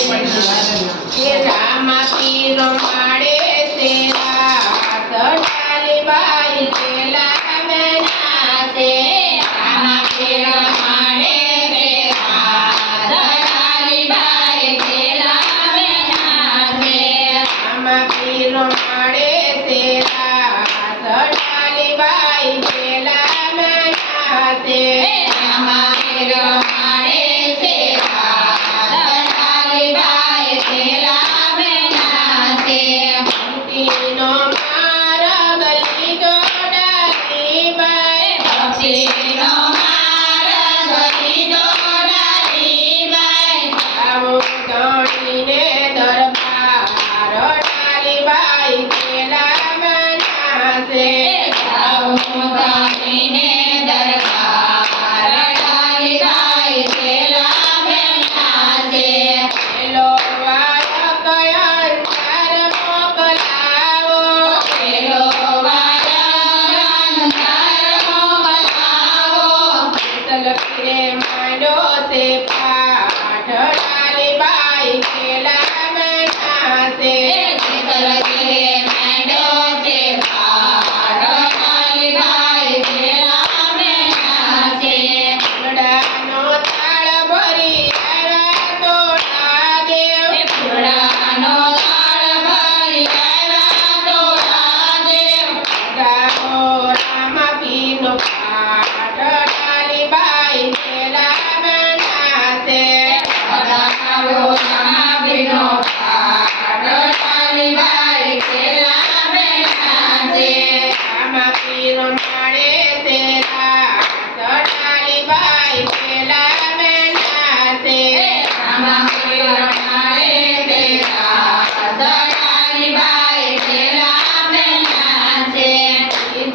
એ રામા પીરો માડે તેરા સટાલી બાઈ પેલા